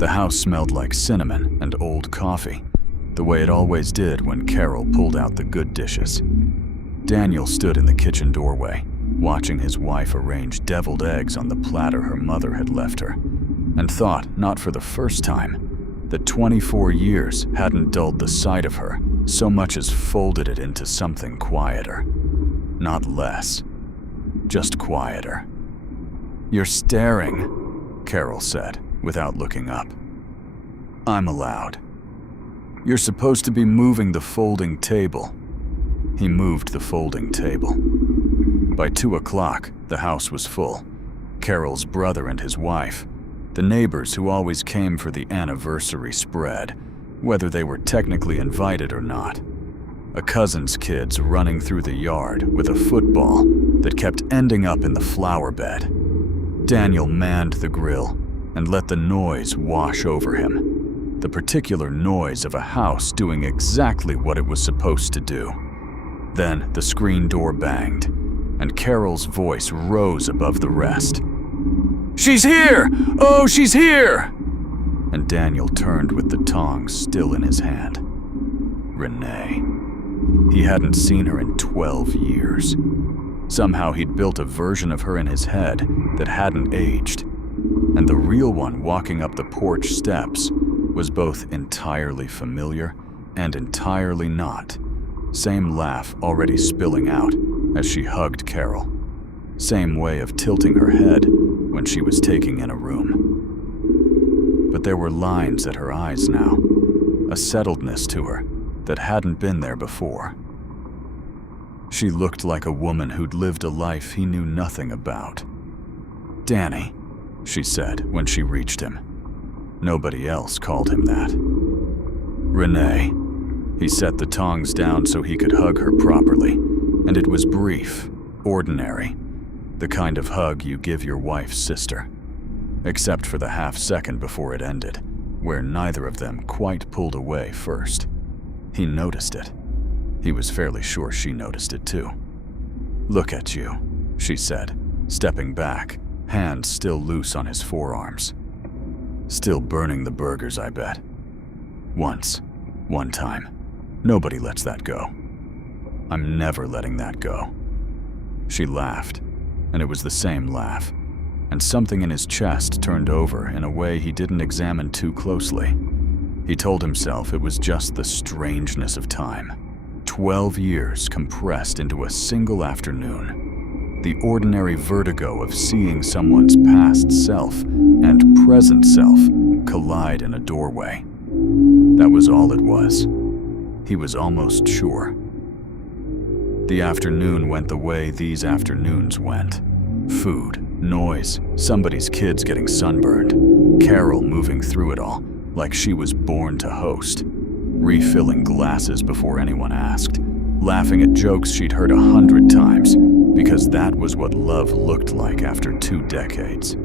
The house smelled like cinnamon and old coffee, the way it always did when Carol pulled out the good dishes. Daniel stood in the kitchen doorway, watching his wife arrange deviled eggs on the platter her mother had left her, and thought, not for the first time, that 24 years hadn't dulled the sight of her so much as folded it into something quieter. Not less, just quieter. "You're staring," Carol said, without looking up. "I'm allowed." "You're supposed to be moving the folding table." He moved the folding table. By 2 o'clock, the house was full. Carol's brother and his wife, the neighbors who always came for the anniversary spread, whether they were technically invited or not. A cousin's kids running through the yard with a football that kept ending up in the flower bed. Daniel manned the grill and let the noise wash over him. The particular noise of a house doing exactly what it was supposed to do. Then the screen door banged, and Carol's voice rose above the rest. "She's here! Oh, she's here!" And Daniel turned with the tongs still in his hand. Renee. He hadn't seen her in 12 years. Somehow he'd built a version of her in his head that hadn't aged. And the real one walking up the porch steps was both entirely familiar and entirely not. Same laugh already spilling out as she hugged Carol. Same way of tilting her head when she was taking in a room. But there were lines at her eyes now, a settledness to her that hadn't been there before. She looked like a woman who'd lived a life he knew nothing about. "Danny," she said when she reached him. Nobody else called him that. "Renee." He set the tongs down so he could hug her properly, and it was brief, ordinary, the kind of hug you give your wife's sister. Except for the half-second before it ended, where neither of them quite pulled away first. He noticed it. He was fairly sure she noticed it too. "Look at you," she said, stepping back, hands still loose on his forearms. "Still burning the burgers, I bet." One time. Nobody lets that go. I'm never letting that go." She laughed, and it was the same laugh, and something in his chest turned over in a way he didn't examine too closely. He told himself it was just the strangeness of time. 12 years compressed into a single afternoon. The ordinary vertigo of seeing someone's past self and present self collide in a doorway. That was all it was. He was almost sure. The afternoon went the way these afternoons went. Food, noise, somebody's kids getting sunburned, Carol moving through it all like she was born to host, refilling glasses before anyone asked, laughing at jokes she'd heard 100 times because that was what love looked like after 2 decades.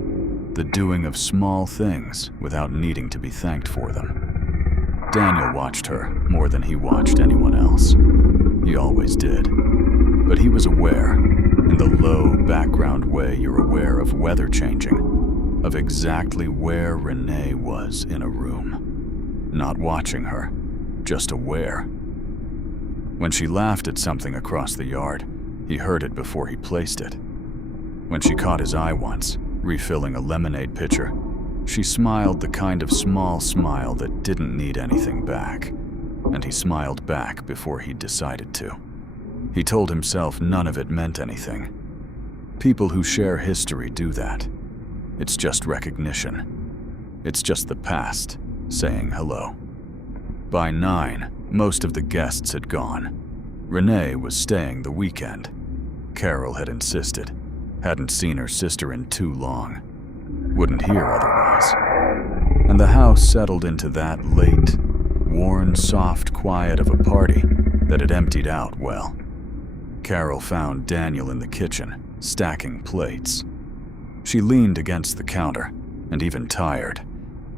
The doing of small things without needing to be thanked for them. Daniel watched her more than he watched anyone else. He always did. But he was aware, in the low background way you're aware of weather changing, of exactly where Renee was in a room. Not watching her, just aware. When she laughed at something across the yard, he heard it before he placed it. When she caught his eye once, refilling a lemonade pitcher, she smiled the kind of small smile that didn't need anything back, and he smiled back before he'd decided to. He told himself none of it meant anything. People who share history do that. It's just recognition. It's just the past saying hello. By 9, most of the guests had gone. Renee was staying the weekend. Carol had insisted. Hadn't seen her sister in too long. Wouldn't hear otherwise. And the house settled into that late, worn, soft quiet of a party that had emptied out well. Carol found Daniel in the kitchen, stacking plates. She leaned against the counter, and even tired,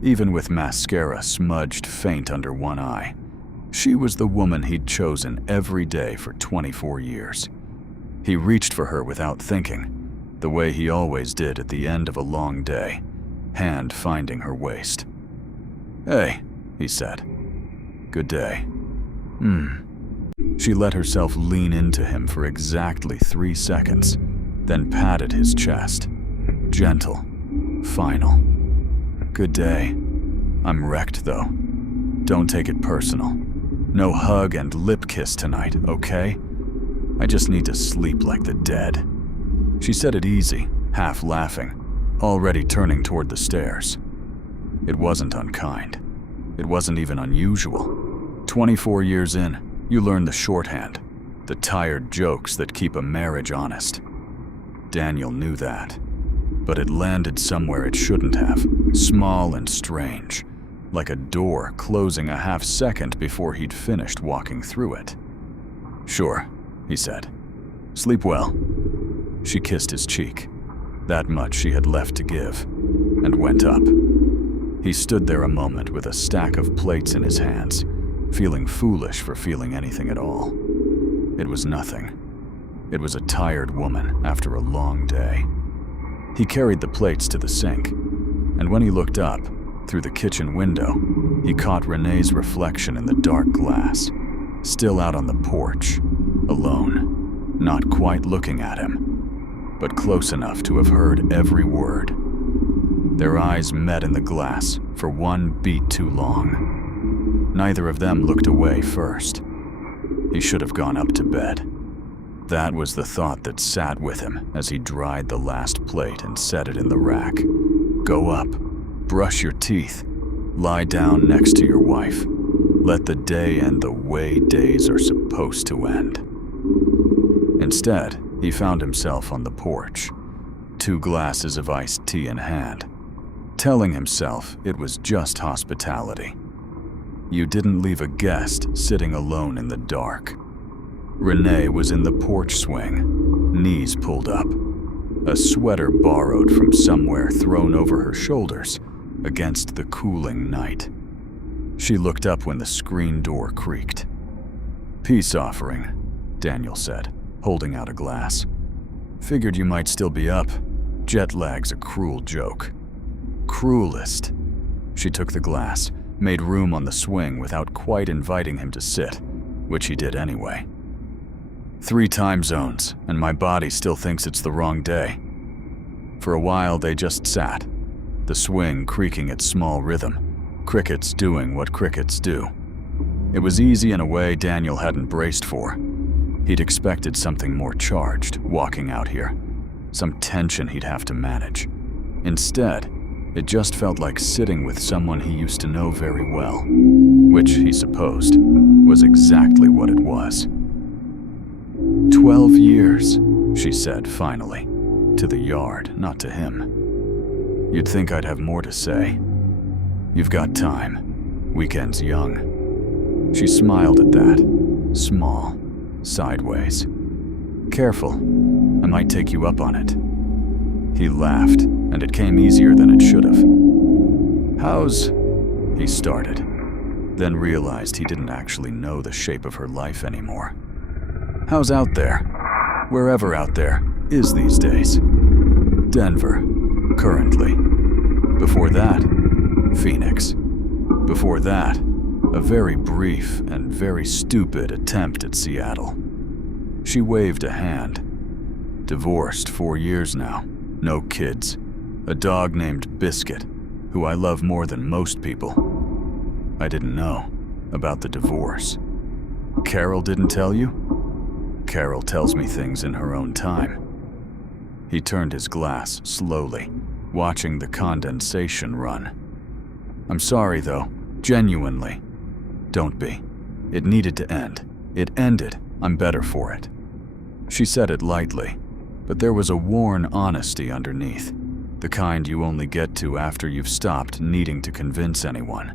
even with mascara smudged faint under one eye. She was the woman he'd chosen every day for 24 years. He reached for her without thinking, the way he always did at the end of a long day, hand finding her waist. "Hey," he said. "Good day." She let herself lean into him for exactly 3 seconds, then patted his chest. Gentle, final. "Good day. I'm wrecked, though. Don't take it personal. No hug and lip kiss tonight, okay? I just need to sleep like the dead." She said it easy, half laughing, already turning toward the stairs. It wasn't unkind. It wasn't even unusual. 24 years in, you learn the shorthand, the tired jokes that keep a marriage honest. Daniel knew that, but it landed somewhere it shouldn't have, small and strange, like a door closing a half second before he'd finished walking through it. "Sure," he said. "Sleep well." She kissed his cheek, that much she had left to give, and went up. He stood there a moment with a stack of plates in his hands, feeling foolish for feeling anything at all. It was nothing. It was a tired woman after a long day. He carried the plates to the sink, and when he looked up, through the kitchen window, he caught Renee's reflection in the dark glass, still out on the porch, alone, not quite looking at him, but close enough to have heard every word. Their eyes met in the glass for one beat too long. Neither of them looked away first. He should have gone up to bed. That was the thought that sat with him as he dried the last plate and set it in the rack. Go up, brush your teeth, lie down next to your wife. Let the day end the way days are supposed to end. Instead, he found himself on the porch, 2 glasses of iced tea in hand, telling himself it was just hospitality. You didn't leave a guest sitting alone in the dark. Renee was in the porch swing, knees pulled up, a sweater borrowed from somewhere thrown over her shoulders against the cooling night. She looked up when the screen door creaked. "Peace offering," Daniel said, holding out a glass. "Figured you might still be up. Jet lag's a cruel joke." "Cruelest." She took the glass, made room on the swing without quite inviting him to sit, which he did anyway. 3 time zones, and my body still thinks it's the wrong day." For a while they just sat, the swing creaking its small rhythm, crickets doing what crickets do. It was easy in a way Daniel hadn't braced for. He'd expected something more charged walking out here, some tension he'd have to manage. Instead, it just felt like sitting with someone he used to know very well, which, he supposed, was exactly what it was. 12 years, she said finally, to the yard, not to him. "You'd think I'd have more to say. You've got time. Weekend's young." She smiled at that, small, sideways. "Careful, I might take you up on it." He laughed, and it came easier than it should have. "How's..." he started, then realized he didn't actually know the shape of her life anymore. "How's out there? Wherever out there is these days." "Denver, currently. Before that, Phoenix. Before that, a very brief and very stupid attempt at Seattle." She waved a hand. "Divorced 4 years now. No kids. A dog named Biscuit, who I love more than most people." "I didn't know about the divorce." "Carol didn't tell you?" "Carol tells me things in her own time." He turned his glass slowly, watching the condensation run. "I'm sorry, though. Genuinely. Don't be. It needed to end. It ended. I'm better for it." She said it lightly, but there was a worn honesty underneath, the kind you only get to after you've stopped needing to convince anyone.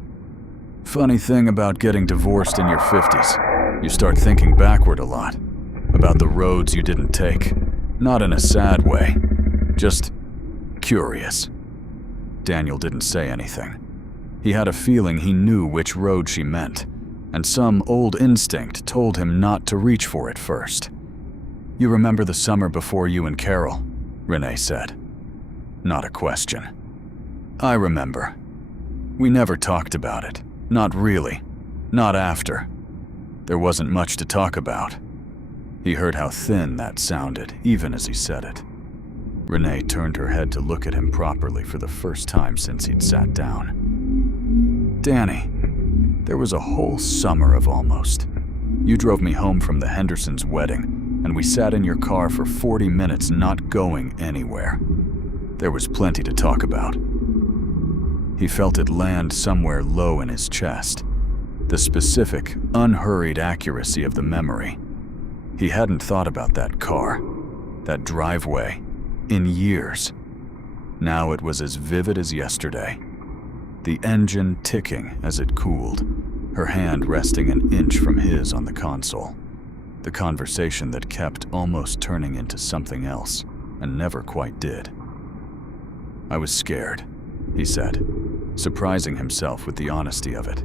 "Funny thing about getting divorced in your 50s, you start thinking backward a lot, about the roads you didn't take. Not in a sad way, just curious." Daniel didn't say anything. He had a feeling he knew which road she meant, and some old instinct told him not to reach for it first. "You remember the summer before you and Carol?" Renee said. Not a question. "I remember. We never talked about it. Not really. Not after. There wasn't much to talk about. He heard how thin that sounded, even as he said it. Renee turned her head to look at him properly for the first time since he'd sat down. Danny, there was a whole summer of almost. You drove me home from the Hendersons' wedding, and we sat in your car for 40 minutes not going anywhere. There was plenty to talk about. He felt it land somewhere low in his chest, the specific, unhurried accuracy of the memory. He hadn't thought about that car, that driveway, in years. Now it was as vivid as yesterday. The engine ticking as it cooled, her hand resting an inch from his on the console. The conversation that kept almost turning into something else, and never quite did. I was scared, he said, surprising himself with the honesty of it.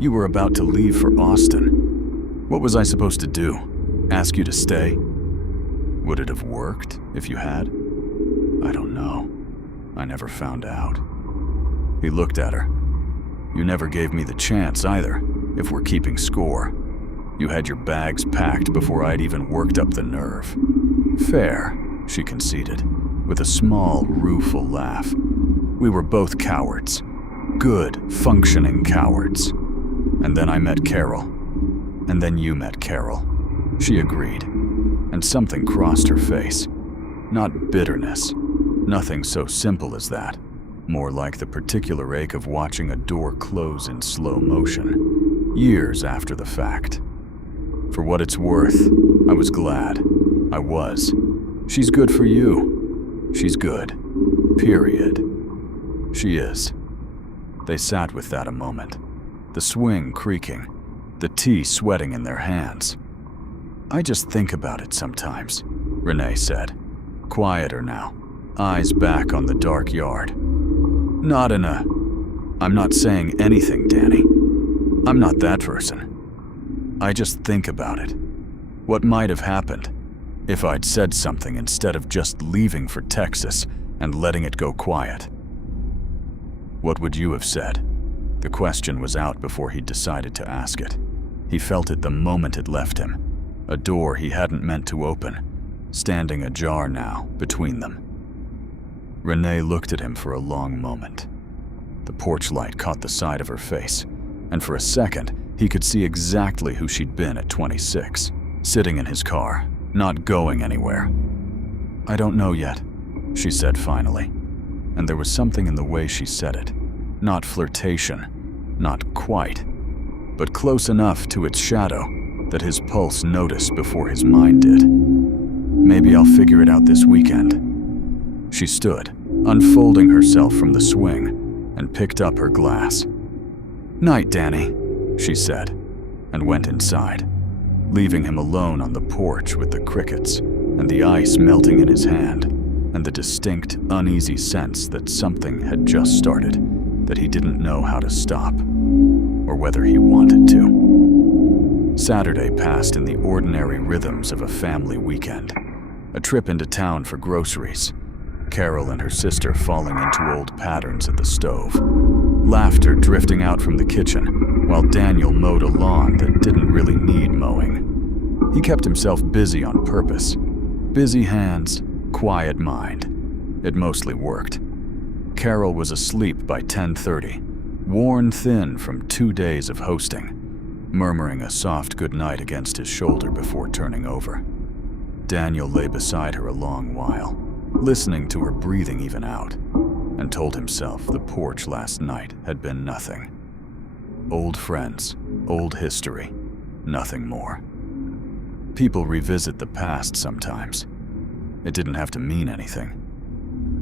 You were about to leave for Austin. What was I supposed to do? Ask you to stay? Would it have worked if you had? I don't know. I never found out. He looked at her. You never gave me the chance either, if we're keeping score. You had your bags packed before I'd even worked up the nerve. Fair, she conceded, with a small, rueful laugh. We were both cowards. Good, functioning cowards. And then I met Carol. And then you met Carol. She agreed. And something crossed her face. Not bitterness. Nothing so simple as that. More like the particular ache of watching a door close in slow motion, years after the fact. For what it's worth, I was glad. I was. She's good for you. She's good. Period. She is. They sat with that a moment, the swing creaking, the tea sweating in their hands. I just think about it sometimes, Renee said, quieter now, eyes back on the dark yard. Not in a, I'm not saying anything, Danny. I'm not that person. I just think about it. What might have happened if I'd said something instead of just leaving for Texas and letting it go quiet. What would you have said? The question was out before he'd decided to ask it. He felt it the moment it left him. A door he hadn't meant to open, standing ajar now between them. Renee looked at him for a long moment. The porch light caught the side of her face, and for a second, he could see exactly who she'd been at 26, sitting in his car, not going anywhere. I don't know yet, she said finally, and there was something in the way she said it. Not flirtation, not quite, but close enough to its shadow that his pulse noticed before his mind did. Maybe I'll figure it out this weekend. She stood, unfolding herself from the swing, and picked up her glass. Night, Danny, she said, and went inside, leaving him alone on the porch with the crickets and the ice melting in his hand, and the distinct, uneasy sense that something had just started that he didn't know how to stop, or whether he wanted to. Saturday passed in the ordinary rhythms of a family weekend. A trip into town for groceries, Carol and her sister falling into old patterns at the stove, laughter drifting out from the kitchen while Daniel mowed a lawn that didn't really need mowing. He kept himself busy on purpose. Busy hands, quiet mind. It mostly worked. Carol was asleep by 10:30, worn thin from 2 days of hosting, murmuring a soft goodnight against his shoulder before turning over. Daniel lay beside her a long while, listening to her breathing even out, and told himself the porch last night had been nothing. Old friends, old history, nothing more. People revisit the past sometimes. It didn't have to mean anything.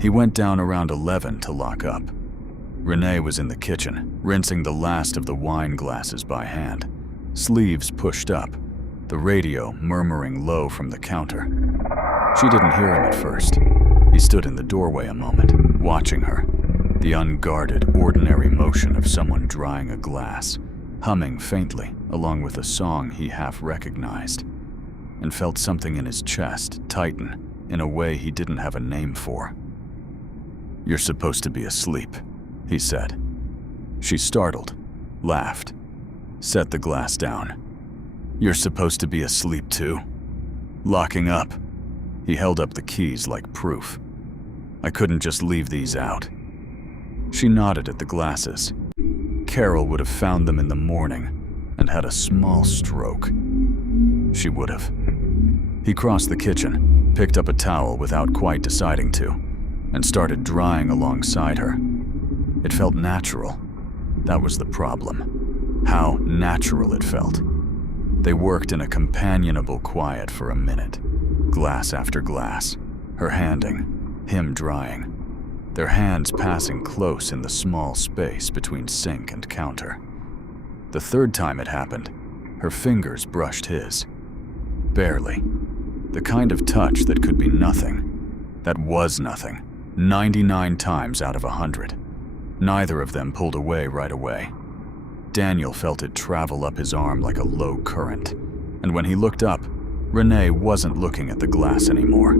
He went down around 11 to lock up. Renee was in the kitchen, rinsing the last of the wine glasses by hand, sleeves pushed up, the radio murmuring low from the counter. She didn't hear him at first. He stood in the doorway a moment, watching her, the unguarded, ordinary motion of someone drying a glass, humming faintly along with a song he half recognized, and felt something in his chest tighten in a way he didn't have a name for. You're supposed to be asleep, he said. She startled, laughed, set the glass down. "You're supposed to be asleep too? Locking up?" He held up the keys like proof. "I couldn't just leave these out." She nodded at the glasses. Carol would have found them in the morning and had a small stroke. She would have. He crossed the kitchen, picked up a towel without quite deciding to, and started drying alongside her. It felt natural. That was the problem. How natural it felt. They worked in a companionable quiet for a minute, glass after glass, her handing, him drying, their hands passing close in the small space between sink and counter. The third time it happened, her fingers brushed his. Barely. The kind of touch that could be nothing. That was nothing, 99 times out of 100. Neither of them pulled away right away. Daniel felt it travel up his arm like a low current, and when he looked up, Renee wasn't looking at the glass anymore.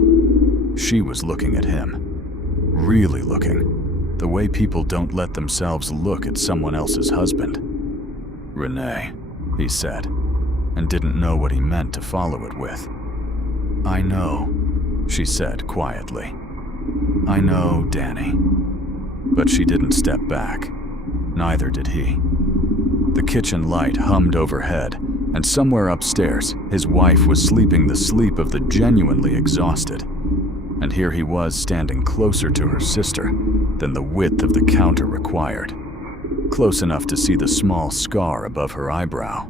She was looking at him. Really looking, the way people don't let themselves look at someone else's husband. "Renee," he said, and didn't know what he meant to follow it with. "I know," she said quietly. "I know, Danny." But she didn't step back. Neither did he. The kitchen light hummed overhead, and somewhere upstairs, his wife was sleeping the sleep of the genuinely exhausted. And here he was standing closer to her sister than the width of the counter required. Close enough to see the small scar above her eyebrow.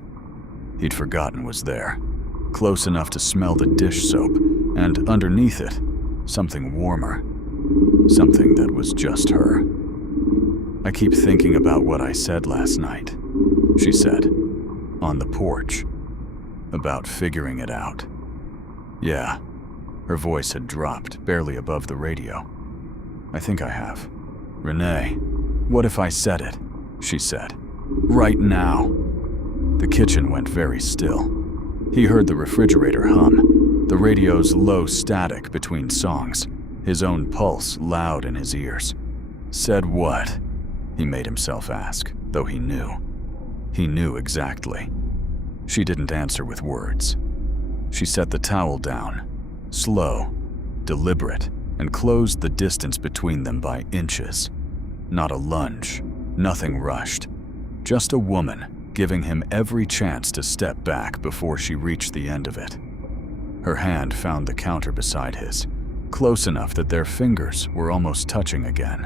He'd forgotten was there. Close enough to smell the dish soap, and underneath it, something warmer. Something that was just her. "I keep thinking about what I said last night," she said, on the porch. "About figuring it out." "Yeah." Her voice had dropped, barely above the radio. "I think I have." "Renee, what if I said it?" she said. "Right now." The kitchen went very still. He heard the refrigerator hum, the radio's low static between songs, his own pulse loud in his ears. "Said what?" he made himself ask, though he knew. He knew exactly. She didn't answer with words. She set the towel down, slow, deliberate, and closed the distance between them by inches. Not a lunge, nothing rushed. Just a woman giving him every chance to step back before she reached the end of it. Her hand found the counter beside his, close enough that their fingers were almost touching again.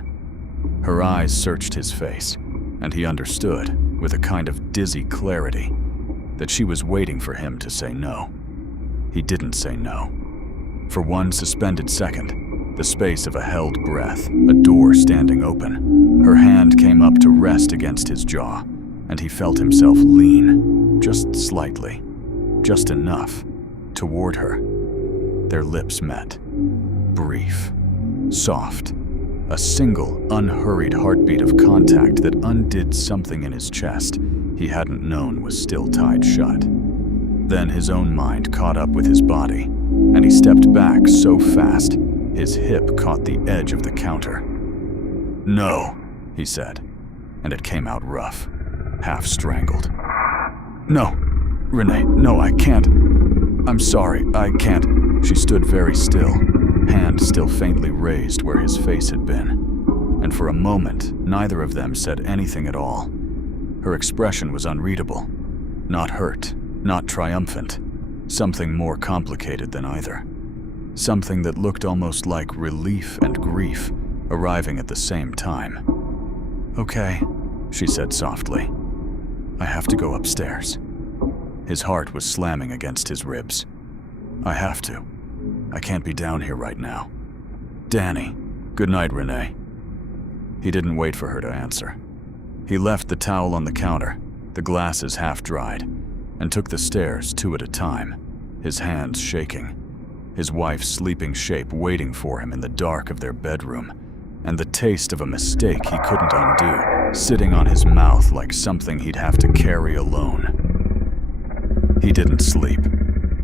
Her eyes searched his face, and he understood, with a kind of dizzy clarity, that she was waiting for him to say no. He didn't say no. For one suspended second, the space of a held breath, a door standing open, her hand came up to rest against his jaw, and he felt himself lean, just slightly, just enough, toward her. Their lips met. Brief, soft, a single, unhurried heartbeat of contact that undid something in his chest he hadn't known was still tied shut. Then his own mind caught up with his body, and he stepped back so fast, his hip caught the edge of the counter. "No," he said, and it came out rough, half strangled. "No, Renee, no, I can't. I'm sorry, I can't." She stood very still, hand still faintly raised where his face had been. And for a moment, neither of them said anything at all. Her expression was unreadable. Not hurt, not triumphant. Something more complicated than either. Something that looked almost like relief and grief arriving at the same time. "Okay," she said softly. "I have to go upstairs." His heart was slamming against his ribs. "I have to. I can't be down here right now. Danny, good night, Renee." He didn't wait for her to answer. He left the towel on the counter, the glasses half dried, and took the stairs 2 at a time, his hands shaking, his wife's sleeping shape waiting for him in the dark of their bedroom, and the taste of a mistake he couldn't undo sitting on his mouth like something he'd have to carry alone. He didn't sleep.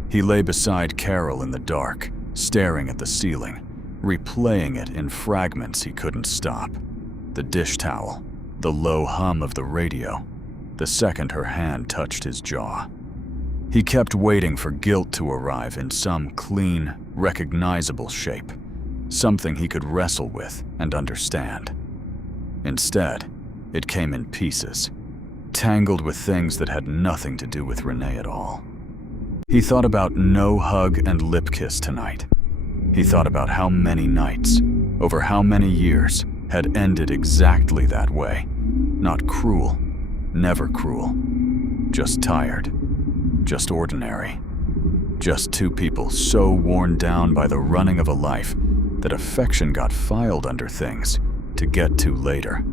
He lay beside Carol in the dark, staring at the ceiling, replaying it in fragments he couldn't stop. The dish towel, the low hum of the radio, the second her hand touched his jaw. He kept waiting for guilt to arrive in some clean, recognizable shape, something he could wrestle with and understand. Instead, it came in pieces, tangled with things that had nothing to do with Renee at all. He thought about no hug and lip kiss tonight. He thought about how many nights, over how many years, had ended exactly that way. Not cruel, never cruel, just tired, just ordinary. Just two people so worn down by the running of a life that affection got filed under things to get to later.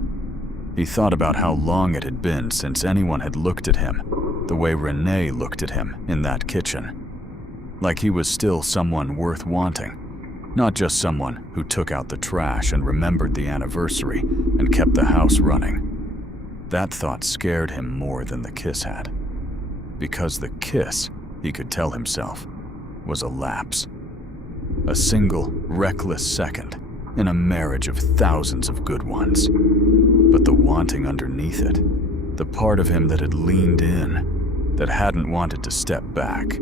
He thought about how long it had been since anyone had looked at him the way Renee looked at him in that kitchen. Like he was still someone worth wanting, not just someone who took out the trash and remembered the anniversary and kept the house running. That thought scared him more than the kiss had. Because the kiss, he could tell himself, was a lapse. A single, reckless second in a marriage of thousands of good ones. But the wanting underneath it, the part of him that had leaned in, that hadn't wanted to step back,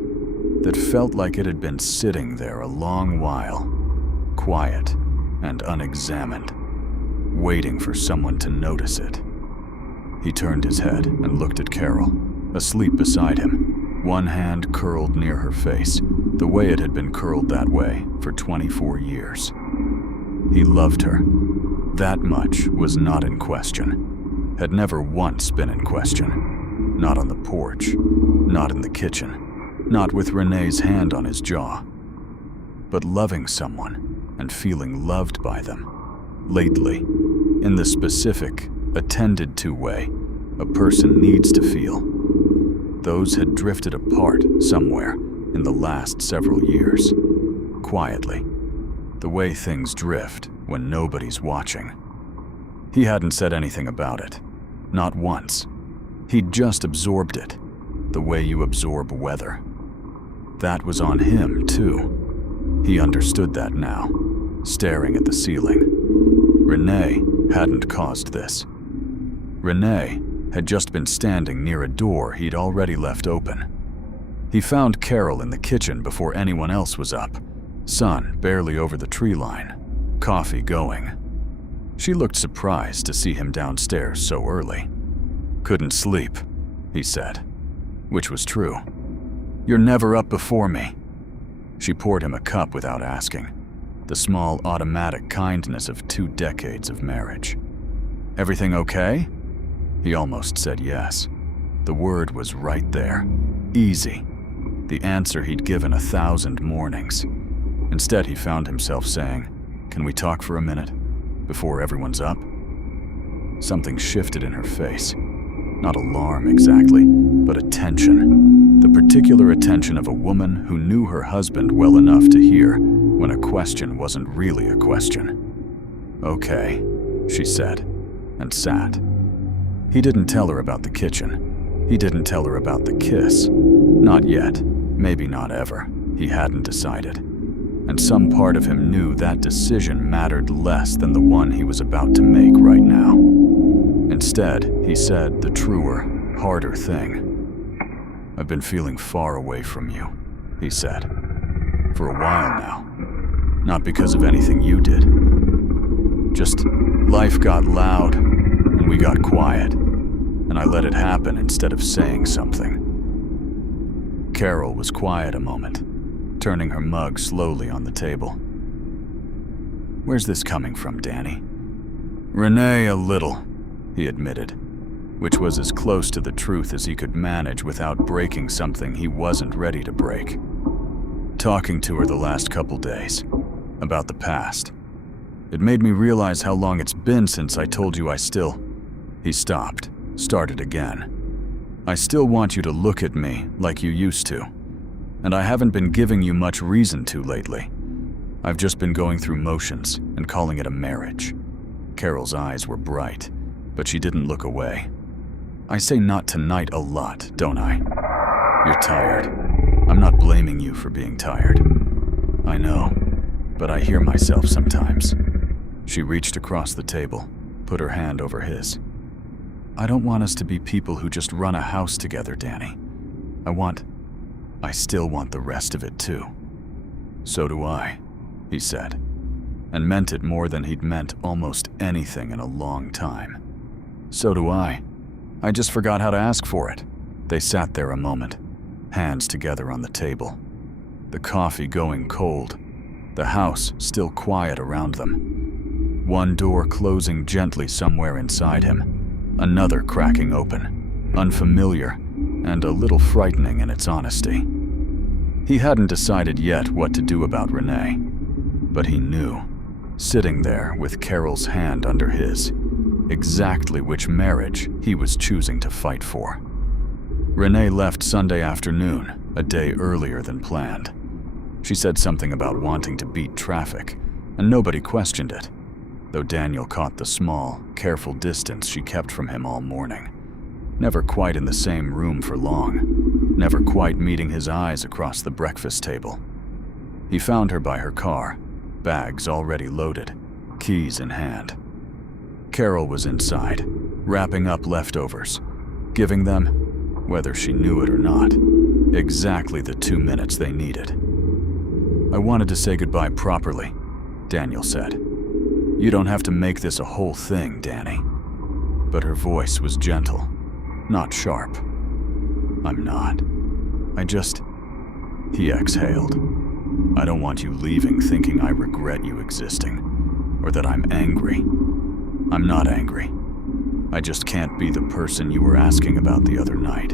that felt like it had been sitting there a long while, quiet and unexamined, waiting for someone to notice it. He turned his head and looked at Carol, asleep beside him, one hand curled near her face, the way it had been curled that way for 24 years. He loved her. That much was not in question, had never once been in question. Not on the porch, not in the kitchen, not with Renee's hand on his jaw. But loving someone and feeling loved by them, lately, in the specific, attended to way a person needs to feel, those had drifted apart somewhere in the last several years, quietly, the way things drift when nobody's watching. He hadn't said anything about it, not once. He'd just absorbed it, the way you absorb weather. That was on him, too. He understood that now, staring at the ceiling. Renee hadn't caused this. Renee had just been standing near a door he'd already left open. He found Carol in the kitchen before anyone else was up, sun barely over the tree line, coffee going. She looked surprised to see him downstairs so early. "Couldn't sleep," he said, which was true. "You're never up before me." She poured him a cup without asking, the small automatic kindness of 2 decades of marriage. "Everything okay?" He almost said yes. The word was right there. Easy. The answer he'd given 1,000 mornings. Instead, he found himself saying, "Can we talk for a minute? Before everyone's up?" Something shifted in her face. Not alarm exactly, but attention. The particular attention of a woman who knew her husband well enough to hear when a question wasn't really a question. "Okay," she said, and sat. He didn't tell her about the kitchen. He didn't tell her about the kiss. Not yet, maybe not ever. He hadn't decided. And some part of him knew that decision mattered less than the one he was about to make right now. Instead, he said the truer, harder thing. "I've been feeling far away from you," he said. "For a while now. Not because of anything you did. Just life got loud, and we got quiet, and I let it happen instead of saying something." Carol was quiet a moment, turning her mug slowly on the table. "Where's this coming from, Danny?" "Renee, a little," he admitted, which was as close to the truth as he could manage without breaking something he wasn't ready to break. "Talking to her the last couple days, about the past. It made me realize how long it's been since I told you I still..." He stopped, started again. "I still want you to look at me like you used to, and I haven't been giving you much reason to lately. I've just been going through motions and calling it a marriage." Carol's eyes were bright, but she didn't look away. "I say not tonight a lot, don't I? You're tired. I'm not blaming you for being tired. I know, but I hear myself sometimes." She reached across the table, put her hand over his. I don't want us to be people who just run a house together, Danny. I still want the rest of it too. So do I, he said, and meant it more than he'd meant almost anything in a long time. So do I. I just forgot how to ask for it. They sat there a moment, hands together on the table, the coffee going cold, the house still quiet around them. One door closing gently somewhere inside him, another cracking open, unfamiliar and a little frightening in its honesty. He hadn't decided yet what to do about Renee, but he knew, sitting there with Carol's hand under his, exactly which marriage he was choosing to fight for. Renee left Sunday afternoon, a day earlier than planned. She said something about wanting to beat traffic, and nobody questioned it, though Daniel caught the small, careful distance she kept from him all morning. Never quite in the same room for long, never quite meeting his eyes across the breakfast table. He found her by her car, bags already loaded, keys in hand. Carol was inside, wrapping up leftovers, giving them, whether she knew it or not, exactly the 2 minutes they needed. I wanted to say goodbye properly, Daniel said. You don't have to make this a whole thing, Danny. But her voice was gentle, not sharp. I'm not. He exhaled. I don't want you leaving thinking I regret you existing, or that I'm angry. I'm not angry. I just can't be the person you were asking about the other night.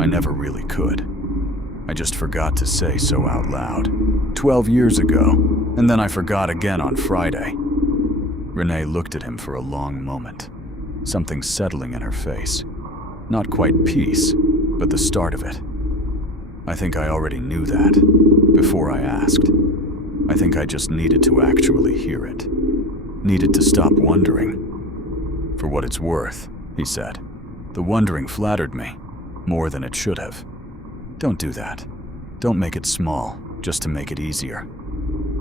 I never really could. I just forgot to say so out loud. 12 years ago, and then I forgot again on Friday. Renee looked at him for a long moment, something settling in her face. Not quite peace, but the start of it. I think I already knew that, before I asked. I think I just needed to actually hear it. Needed to stop wondering. For what it's worth, he said, the wondering flattered me, more than it should have. Don't do that. Don't make it small, just to make it easier.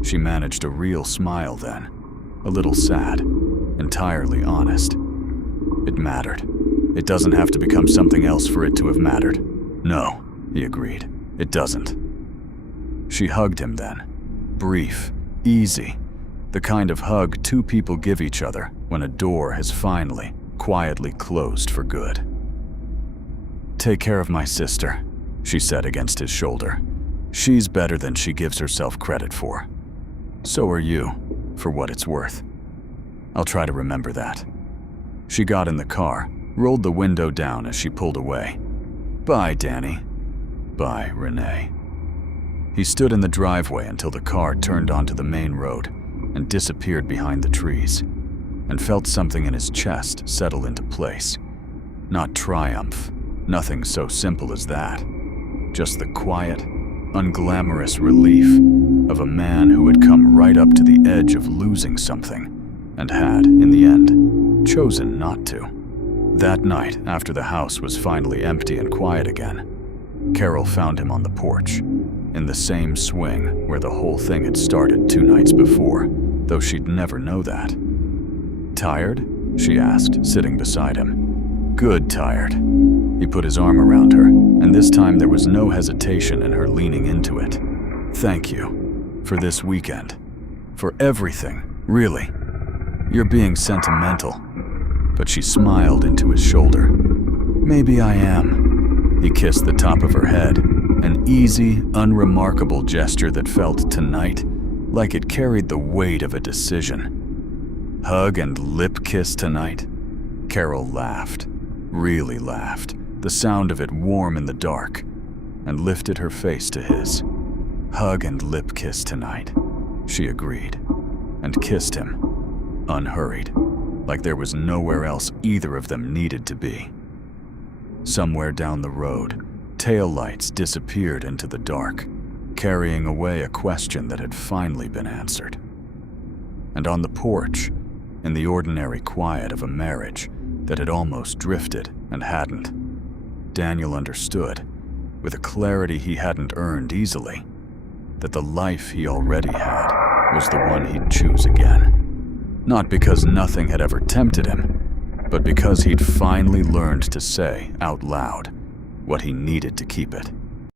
She managed a real smile then, a little sad, entirely honest. It mattered. It doesn't have to become something else for it to have mattered. No, he agreed. It doesn't. She hugged him then. Brief, easy. The kind of hug two people give each other when a door has finally, quietly closed for good. Take care of my sister, she said against his shoulder. She's better than she gives herself credit for. So are you, for what it's worth. I'll try to remember that. She got in the car, rolled the window down as she pulled away. Bye, Danny. Bye, Renee. He stood in the driveway until the car turned onto the main road and disappeared behind the trees, and felt something in his chest settle into place. Not triumph, nothing so simple as that. Just the quiet, unglamorous relief of a man who had come right up to the edge of losing something and had, in the end, chosen not to. That night, after the house was finally empty and quiet again, Carol found him on the porch, in the same swing where the whole thing had started 2 nights before, though she'd never know that. Tired? She asked, sitting beside him. Good tired. He put his arm around her, and this time there was no hesitation in her leaning into it. Thank you. For this weekend. For everything, really. You're being sentimental. But she smiled into his shoulder. Maybe I am. He kissed the top of her head, an easy, unremarkable gesture that felt tonight like it carried the weight of a decision. Hug and lip kiss tonight? Carol laughed, really laughed, the sound of it warm in the dark, and lifted her face to his. Hug and lip kiss tonight, she agreed, and kissed him, unhurried, like there was nowhere else either of them needed to be. Somewhere down the road, taillights disappeared into the dark, carrying away a question that had finally been answered. And on the porch, in the ordinary quiet of a marriage that had almost drifted and hadn't, Daniel understood, with a clarity he hadn't earned easily, that the life he already had was the one he'd choose again. Not because nothing had ever tempted him, but because he'd finally learned to say out loud what he needed to keep it.